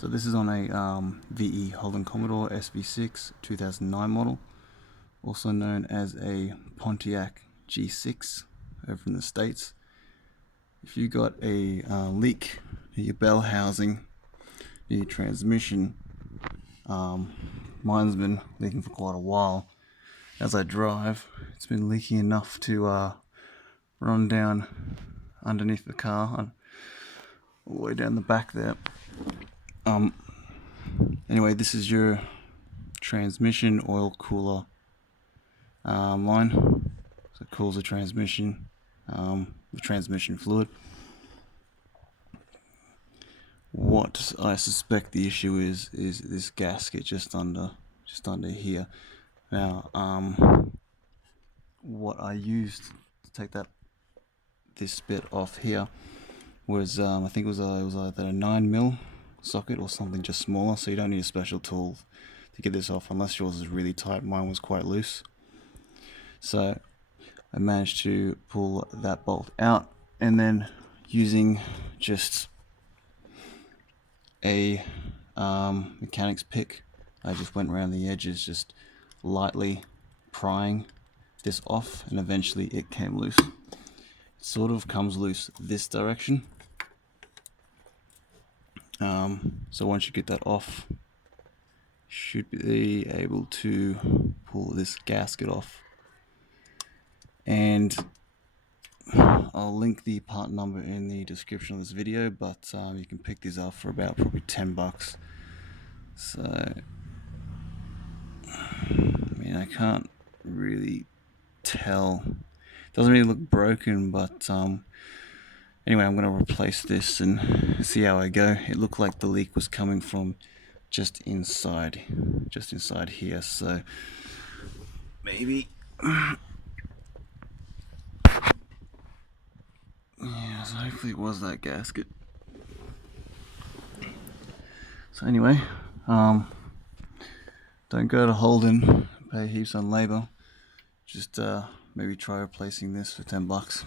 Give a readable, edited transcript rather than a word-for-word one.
So this is on a VE Holden Commodore SV6 2009 model, also known as a Pontiac G6 over in the States. If you got a leak in your bell housing, your transmission, mine's been leaking for quite a while. As I drive, it's been leaking enough to run down underneath the car, all the way down the back there. Anyway, this is your transmission oil cooler line. So it cools the transmission with transmission fluid. What I suspect the issue is this gasket just under here. Now, what I used to take this bit off here was I think it was either a 9mm socket or something just smaller, so you don't need a special tool to get this off unless yours is really tight. Mine was quite loose, so I managed to pull that bolt out, and then using just a mechanic's pick, I just went around the edges, just lightly prying this off, and eventually it came loose. It sort of comes loose this direction. So once you get that off, you should be able to pull this gasket off. And I'll link the part number in the description of this video, but you can pick these up for about probably $10. So, I mean, I can't really tell. It doesn't really look broken, but anyway, I'm going to replace this and see how I go. It looked like the leak was coming from just inside here, so maybe yeah, so hopefully it was that gasket. So anyway, don't go to Holden, pay heaps on labor. Just maybe try replacing this for $10.